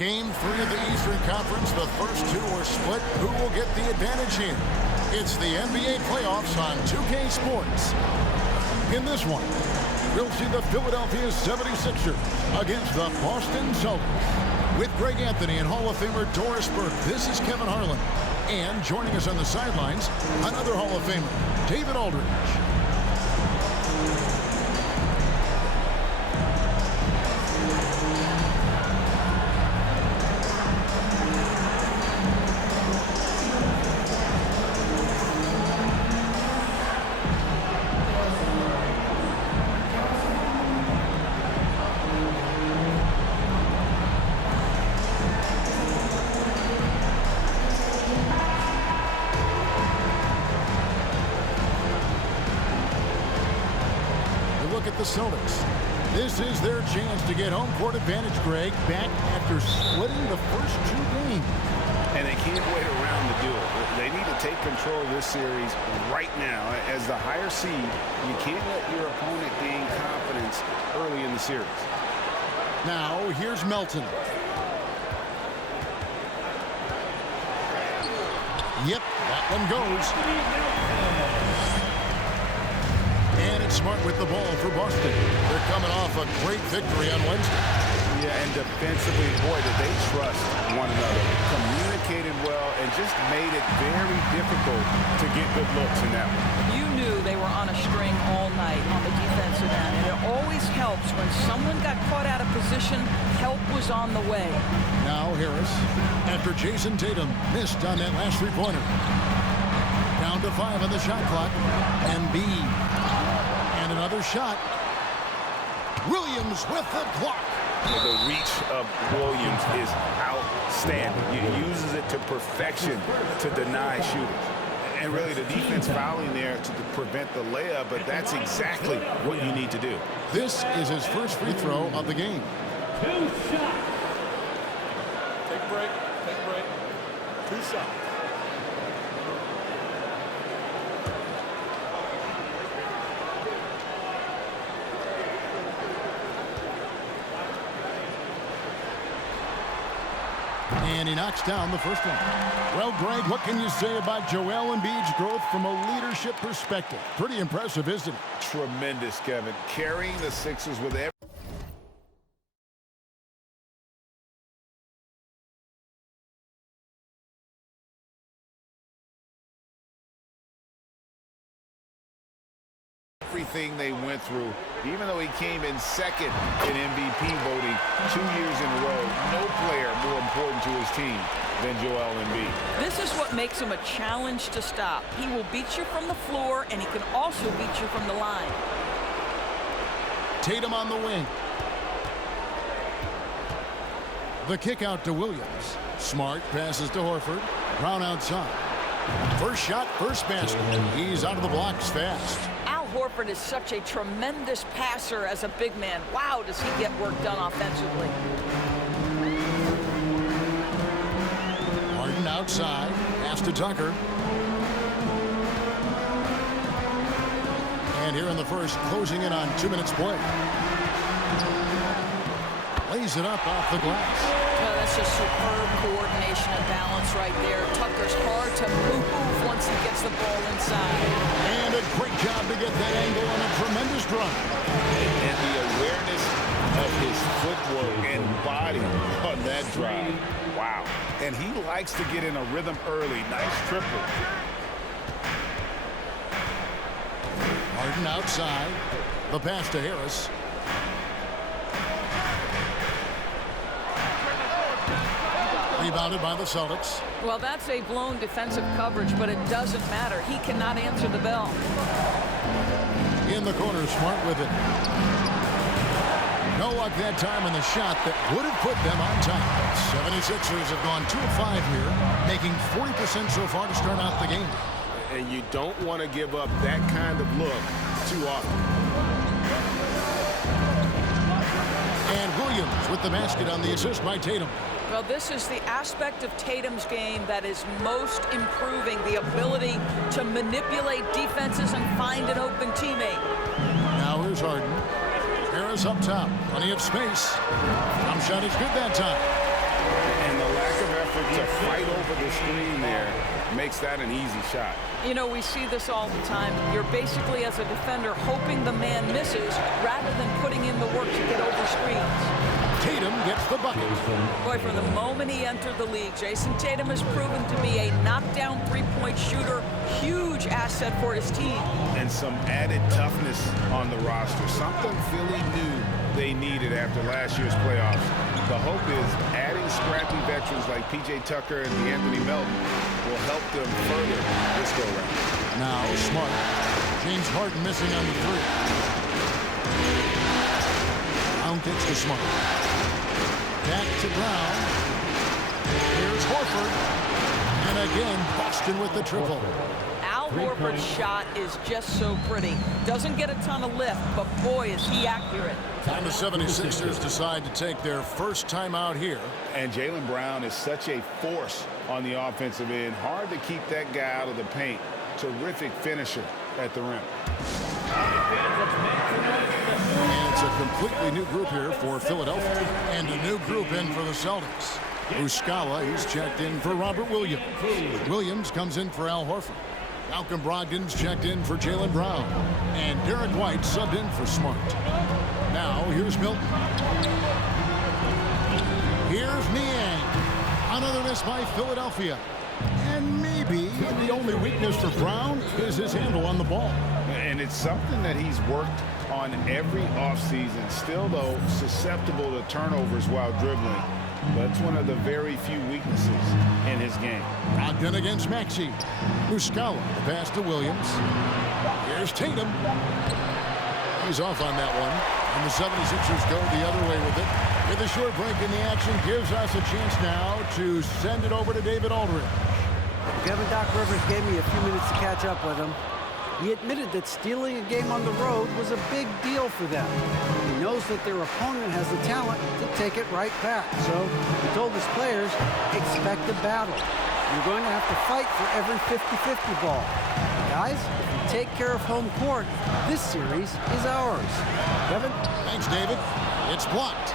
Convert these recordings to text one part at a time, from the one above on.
Game 3 of the Eastern Conference. The first two are split. Who will get the advantage here? It's the NBA playoffs on 2K Sports. In this one, we'll see the Philadelphia 76ers against the Boston Celtics. With Greg Anthony and Hall of Famer Doris Burke, this is Kevin Harlan. And joining us on the sidelines, another Hall of Famer, David Aldridge. The Celtics. This is their chance to get home court advantage, Greg, back after splitting the first two games. And they can't wait around to do it. They need to take control of this series right now. As the higher seed, you can't let your opponent gain confidence early in the series. Now, here's Melton. Yep, that one goes. And it's Smart with the ball for Boston. They're coming off a great victory on Wednesday. Yeah, and defensively, boy, did they trust one another. Communicated well and just made it very difficult to get good looks in that one. You knew they were on a string all night on the defensive end. And it always helps when someone got caught out of position, help was on the way. Now Harris, after Jason Tatum missed on that last three-pointer. Down to 5 on the shot clock. And another shot. Williams with the block. The reach of Williams is outstanding. He uses it to perfection to deny shooters. And really the defense fouling there to prevent the layup, but that's exactly what you need to do. This is his first free throw of the game. Two shots. Take a break. Take a break. 2 shots. And he knocks down the first one. Well, Greg, what can you say about Joel Embiid's growth from a leadership perspective? Pretty impressive, isn't it? Tremendous, Kevin. Carrying the Sixers with everything they went through. Even though he came in second in MVP voting 2 years in a row, no player more important to his team than Joel Embiid. This is what makes him a challenge to stop. He will beat you from the floor, and he can also beat you from the line. Tatum on the wing. The kick out to Williams. Smart passes to Horford. Brown outside. First shot, first basket. He's out of the blocks fast. Horford is such a tremendous passer as a big man. Wow, does he get work done offensively. Harden outside. Pass to Tucker. And here in the first, closing in on 2 minutes play. Lays it up off the glass. Well, that's just superb coordination and balance right there. Tucker's hard to move once he gets the ball inside. And a great job to get that angle on a tremendous drive. And the awareness of his footwork and body on that drive. Wow. And he likes to get in a rhythm early. Nice triple. Harden outside. The pass to Harris. Rebounded by the Celtics. Well, that's a blown defensive coverage, but it doesn't matter. He cannot answer the bell. In the corner, Smart with it. No luck that time on the shot that would have put them on top. 76ers have gone 2 of 5 here, making 40% so far to start out the game. And you don't want to give up that kind of look too often. And Williams with the basket on the assist by Tatum. Well, this is the aspect of Tatum's game that is most improving, the ability to manipulate defenses and find an open teammate. Now here's Harden. Harris up top. Plenty of space. Jump shot is good that time. And the lack of effort to fight over the screen there makes that an easy shot. You know, we see this all the time. You're basically, as a defender, hoping the man misses rather than putting in the work to get over screens. Tatum gets the bucket. Boy, from the moment he entered the league, Jason Tatum has proven to be a knockdown three-point shooter, huge asset for his team. And some added toughness on the roster, something Philly knew they needed after last year's playoffs. The hope is adding scrappy veterans like P.J. Tucker and Anthony Melton will help them further this go-round. Now Smart. James Harden missing on the three. Brown kicks to Smart. Back to Brown. Here's Horford. And again, Boston with the triple. Al Horford's shot is just so pretty. Doesn't get a ton of lift, but boy, is he accurate. And the 76ers decide to take their first time out here. And Jaylen Brown is such a force on the offensive end. Hard to keep that guy out of the paint. Terrific finisher at the rim. And it's a completely new group here for Philadelphia. And a new group in for the Celtics. Muscala, he's checked in for Robert Williams. Williams comes in for Al Horford. Malcolm Brogdon's checked in for Jaylen Brown. And Derek White subbed in for Smart. Now, here's Milton. Here's Niang. Another miss by Philadelphia. And maybe the only weakness for Brown is his handle on the ball. And it's something that he's worked on every offseason. Still, though, susceptible to turnovers while dribbling. But it's one of the very few weaknesses in his game. Brogdon against Maxey. Muscala, the pass to Williams. Here's Tatum. He's off on that one. And the 76ers go the other way with it. With a short break in the action gives us a chance now to send it over to David Aldridge. Kevin Doc Rivers gave me a few minutes to catch up with him. He admitted that stealing a game on the road was a big deal for them. He knows that their opponent has the talent to take it right back. So he told his players, expect a battle. You're going to have to fight for every 50-50 ball. Guys, if we take care of home court, this series is ours. Kevin? Thanks, David. It's blocked.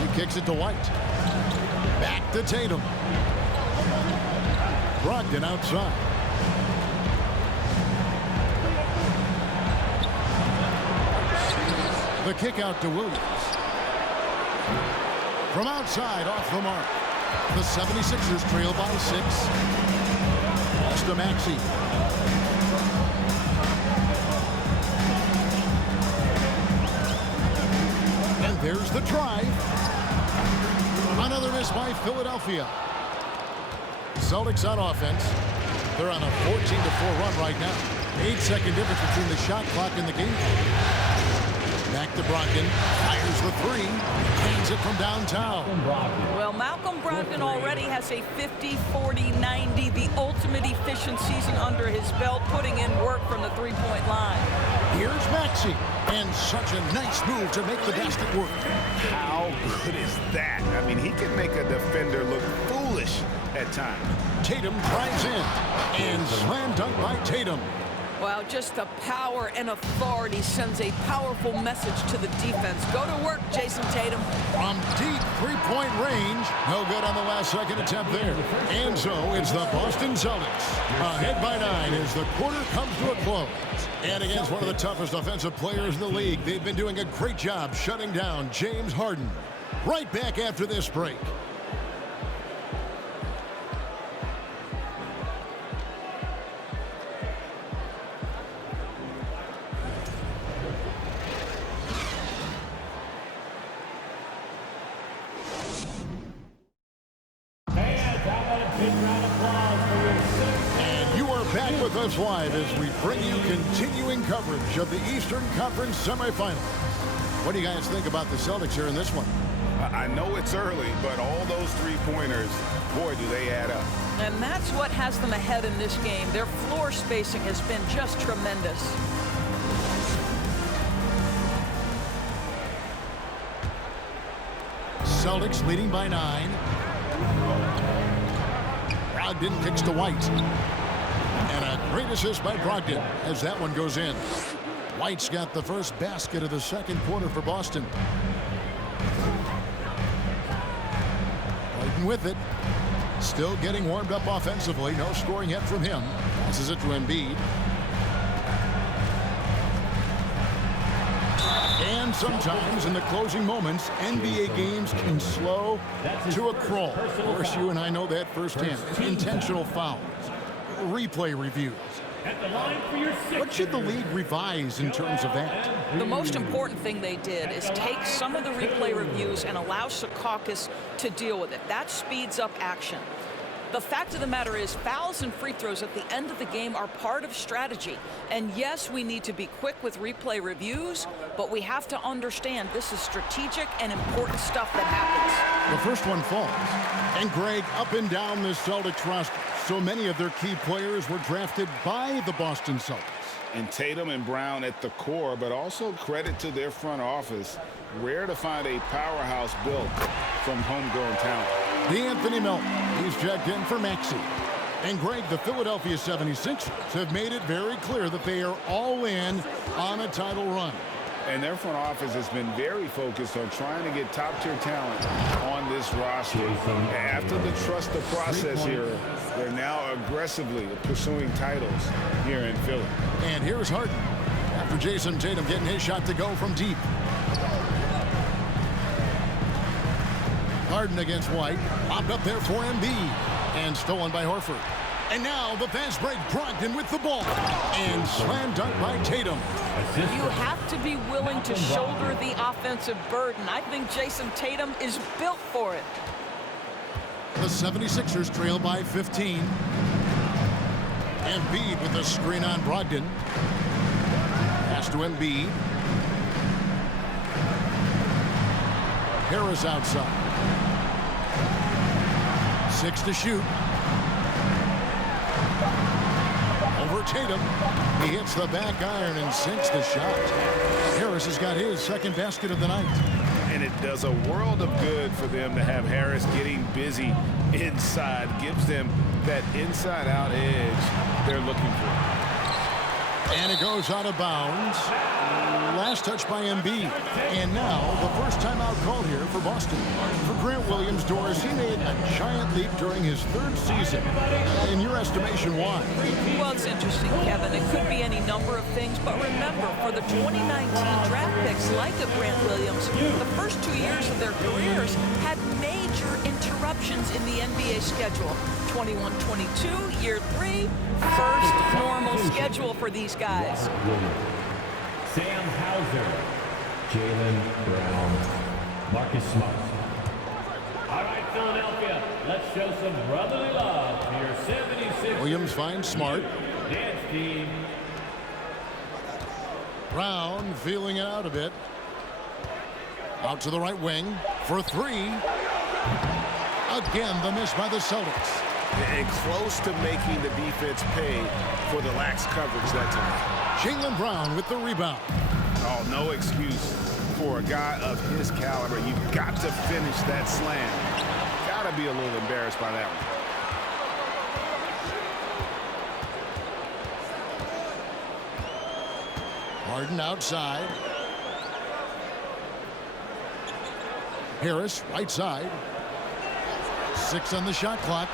He kicks it to White. Back to Tatum. Brogdon outside. The kick out to Williams. From outside, off the mark. The 76ers trail by 6. Pass to Maxey. And there's the drive. Another miss by Philadelphia. Celtics on offense. They're on a 14-4 run right now. 8-second difference between the shot clock and the game. Back to Brogdon. Fires the three. Hands it from downtown. Well, Malcolm Brogdon already has a 50-40-90, the ultimate efficient season under his belt, putting in work from the three-point line. Here's Maxey. And such a nice move to make the basket work. How good is that? I mean, he can make a defender look foolish at times. Tatum drives in. And slam dunk by Tatum. Wow, just the power and authority sends a powerful message to the defense. Go to work, Jason Tatum. From deep three-point range. No good on the last second attempt there. And so it's the Boston Celtics ahead by 9 as the quarter comes to a close. And against one of the toughest offensive players in the league, they've been doing a great job shutting down James Harden. Right back after this break. With us live as we bring you continuing coverage of the Eastern Conference semifinals. What do you guys think about the Celtics here in this one? I know it's early, but all those three-pointers, boy, do they add up. And that's what has them ahead in this game. Their floor spacing has been just tremendous. Celtics leading by 9. Brogdon kicks to White. And a great assist by Brogdon as that one goes in. White's got the first basket of the second quarter for Boston. Harden with it. Still getting warmed up offensively. No scoring yet from him. Passes it to Embiid. And sometimes in the closing moments, NBA games can slow to a crawl. Of course, you and I know that firsthand. Intentional fouls, replay reviews. What should the league revise in terms of that? The most important thing they did is take some of the replay reviews and allow Secaucus to deal with it. That speeds up action. The fact of the matter is fouls and free throws at the end of the game are part of strategy. And yes, we need to be quick with replay reviews, but we have to understand this is strategic and important stuff that happens. The first one falls. And Greg, up and down this Celtics roster, so many of their key players were drafted by the Boston Celtics. And Tatum and Brown at the core, but also credit to their front office. Rare to find a powerhouse built from homegrown talent. D'Anthony Melton, he's checked in for Maxey. And Greg, the Philadelphia 76ers have made it very clear that they are all in on a title run. And their front office has been very focused on trying to get top-tier talent on this roster. After the trust the process here, they're now aggressively pursuing titles here in Philly. And here's Harden after Jason Tatum getting his shot to go from deep. Harden against White, popped up there for Embiid, and stolen by Horford. And now the fast break, Brogdon with the ball, and slam dunk by Tatum. You have to be willing to shoulder the offensive burden. I think Jason Tatum is built for it. The 76ers trail by 15. Embiid with the screen on Brogdon. Pass to Embiid. Harris outside. 6 to shoot. Over Tatum. He hits the back iron and sinks the shot. Harris has got his second basket of the night. And it does a world of good for them to have Harris getting busy inside. Gives them that inside-out edge they're looking for. And it goes out of bounds. Last touch by Embiid. And now the first timeout called here for Boston. For Grant Williams, Doris, he made a giant leap during his third season. In your estimation, why? Well, it's interesting, Kevin. It could be any number of things, but remember, for the 2019 draft picks like a Grant Williams, the first 2 years of their careers had major interruptions in the NBA schedule. 21-22, year 3, first normal schedule for these guys. Sam Hauser, Jaylen Brown, Marcus Smart. All right, Philadelphia, let's show some brotherly love to your 76ers. Williams finds Smart. Dance team. Brown feeling it out a bit. Out to the right wing for 3. Again, the miss by the Celtics. And close to making the defense pay for the lax coverage that time. Jaylen Brown with the rebound. Oh, no excuse for a guy of his caliber. You've got to finish that slam. Got to be a little embarrassed by that one. Harden outside. Harris, right side. 6 on the shot clock.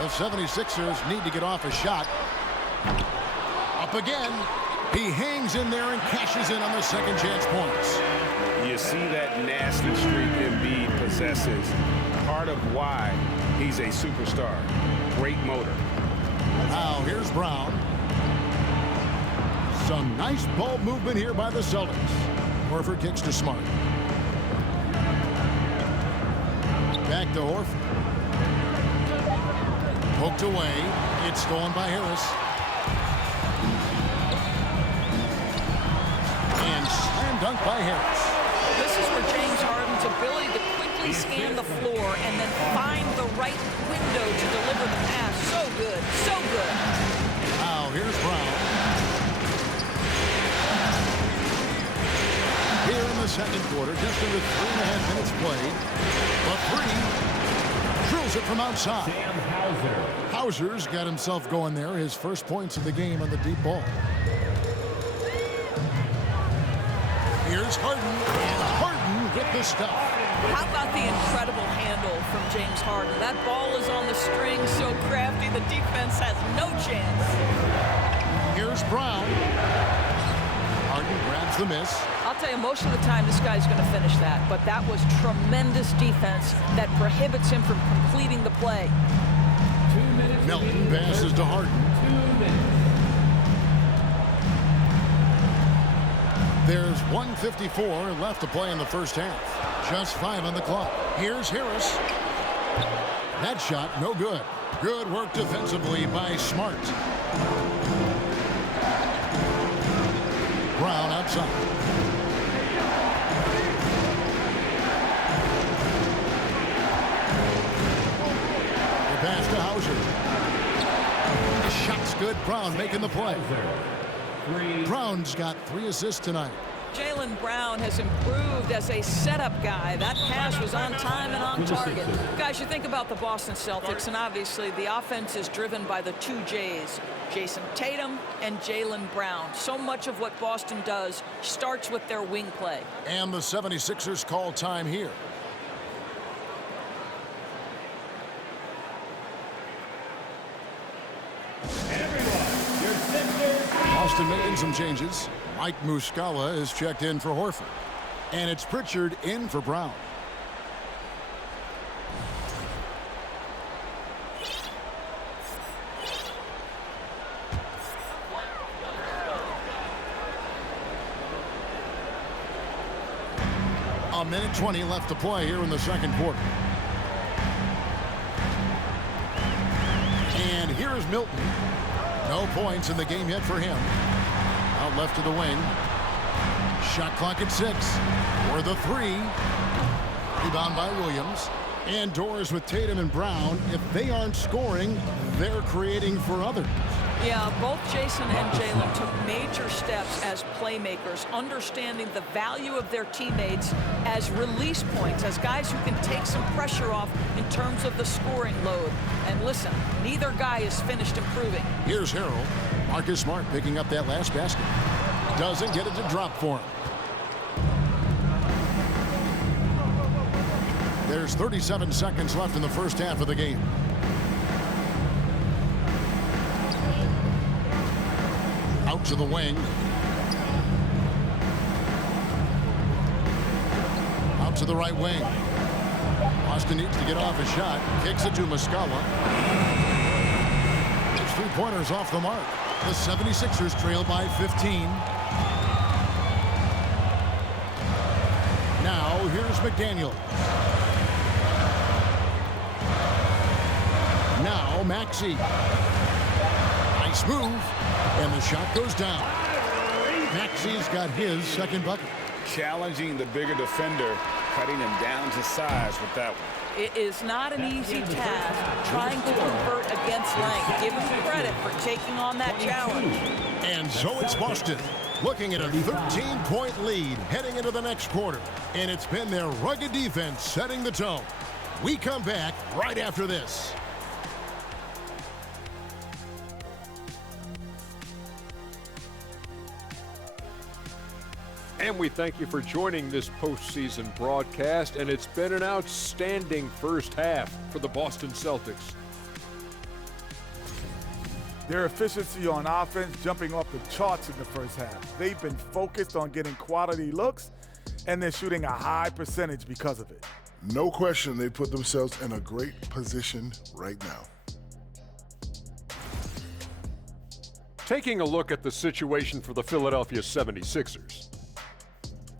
The 76ers need to get off a shot. Up again. He hangs in there and cashes in on the second chance points. You see that nasty streak Embiid possesses. Part of why he's a superstar. Great motor. Now here's Brown. Some nice ball movement here by the Celtics. Horford kicks to Smart. Back to Horford. Poked away. It's stolen by Harris. And slam dunk by Harris. This is where James Harden's ability to quickly scan the floor and then find the right window to deliver the pass. So good. So good. Now here's Brown. Here in the second quarter, just under 3.5 minutes played. The 3 drills it from outside. Sam Hauser. Hauser's got himself going there. His first points of the game on the deep ball. Here's Harden, and Harden with the stop. How about the incredible handle from James Harden? That ball is on the string, so crafty, the defense has no chance. Here's Brown. Harden grabs the miss. I'll tell you, most of the time this guy's going to finish that, but that was tremendous defense that prohibits him from completing the play. 2 minutes. Melton passes to Harden. 2 minutes. There's 1:54 left to play in the first half. Just 5 on the clock. Here's Harris. That shot, no good. Good work defensively by Smart. Brown outside. The pass to Hauser. The shot's good. Brown making the play. Brown's got 3 assists tonight. Jaylen Brown has improved as a setup guy. That pass was on time and on target. Guys, you think about the Boston Celtics, and obviously the offense is driven by the 2 J's, Jason Tatum and Jaylen Brown. So much of what Boston does starts with their wing play. And the 76ers call time here. Boston making some changes. Mike Muscala is checked in for Horford. And it's Pritchard in for Brown. A minute 20 left to play here in the second quarter. And here is Milton. No points in the game yet for him. Out left to the wing. Shot clock at 6. For the 3. Rebound by Williams. Indoors with Tatum and Brown. If they aren't scoring, they're creating for others. Yeah, both Jason and Jaylen took major steps as playmakers, understanding the value of their teammates as release points, as guys who can take some pressure off in terms of the scoring load. And listen, neither guy is finished improving. Here's Harrell. Marcus Smart picking up that last basket. Doesn't get it to drop for him. There's 37 seconds left in the first half of the game. Out to the wing. Out to the right wing. Austin needs to get off a shot. Kicks it to Muscala. His 3-pointers off the mark. The 76ers trail by 15. Now here's McDaniel. Now Maxey. Nice move. And the shot goes down. Maxey's got his second bucket. Challenging the bigger defender, cutting him down to size with that one. It is not an easy task trying to convert against length. Give him credit for taking on that challenge. And so it's Boston looking at a 13-point lead heading into the next quarter. And it's been their rugged defense setting the tone. We come back right after this. And we thank you for joining this postseason broadcast, and it's been an outstanding first half for the Boston Celtics. Their efficiency on offense jumping off the charts in the first half. They've been focused on getting quality looks, and they're shooting a high percentage because of it. No question they put themselves in a great position right now. Taking a look at the situation for the Philadelphia 76ers.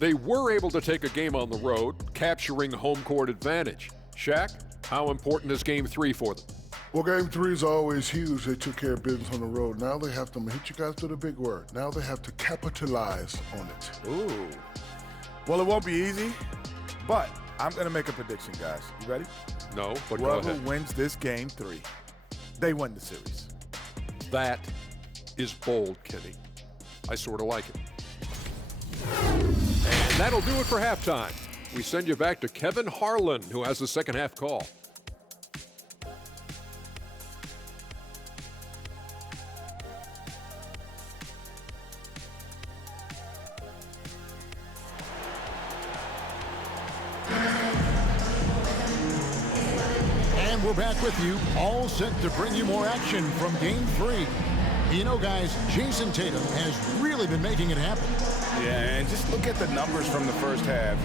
They were able to take a game on the road, capturing home court advantage. Shaq, how important is Game 3 for them? Well, Game 3 is always huge. They took care of business on the road. Now they have to, hit you guys with a big word. Now they have to capitalize on it. Ooh. Well, it won't be easy, but I'm going to make a prediction, guys. You ready? No, but go Whoever ahead. wins this Game 3, they win the series. That is bold, Kenny. I sort of like it. And that'll do it for halftime. We send you back to Kevin Harlan, who has the second half call. We're back with you, all set to bring you more action from Game 3. You know, guys, Jason Tatum has really been making it happen. Yeah, and just look at the numbers from the first half.